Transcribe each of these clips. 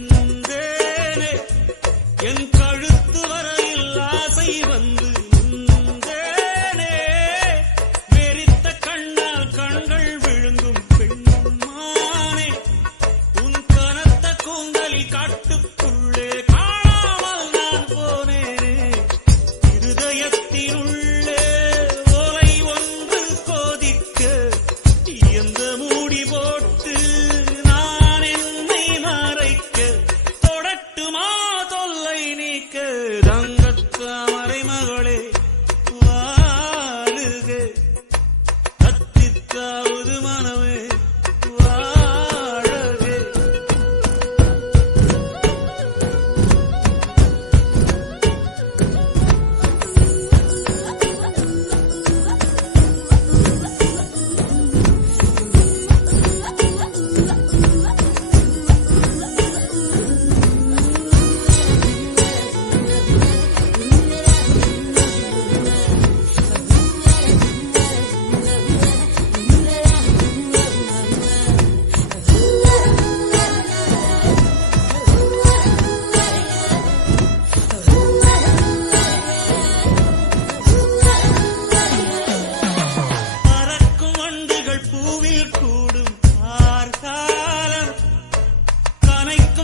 செந்தேனே என் கழுத்து வரையில் ஆசை வந்து நின்றேனே வெறித்த கண்ணால் கண்கள் விழுங்கும் பெண்மானே உன் கனத்த கூந்தலில் காட்டுக்குள்ளே காணாமல் நான் போனேனே இருதயத்தினுள்ளே ஓலை ஒன்று கோதிக்க எந்த மூடி போட்டு தங்கத்தாமரை மகளே வாழுக அத்தித்தாவது மனமே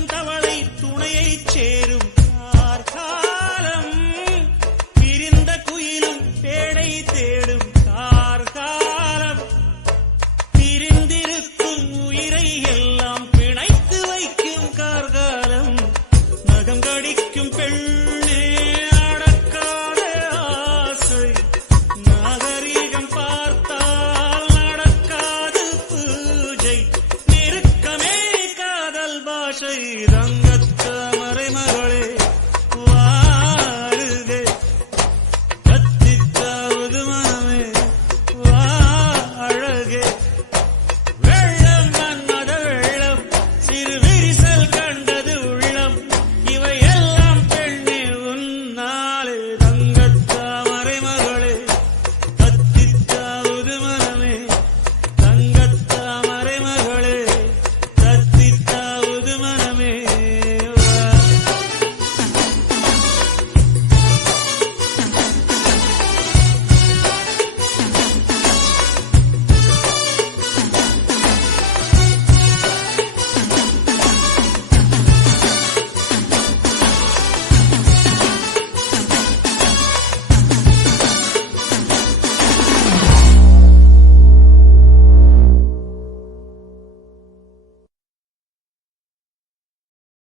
தவளை துணையை சேரும் கார்காலம் பிரிந்த குயிலும் பேடை தேடும் கார்காலம் பிரிந்திருக்கும் உயிரை எல்லாம் பிணைத்து வைக்கும் கார்காலம் நகம் கடிக்கும் பெண்ணே அடக்காத ஆசை நாகரீகம் பார்த்தால் நடக்காது பூஜை நெருக்கமே காதல் பாஷை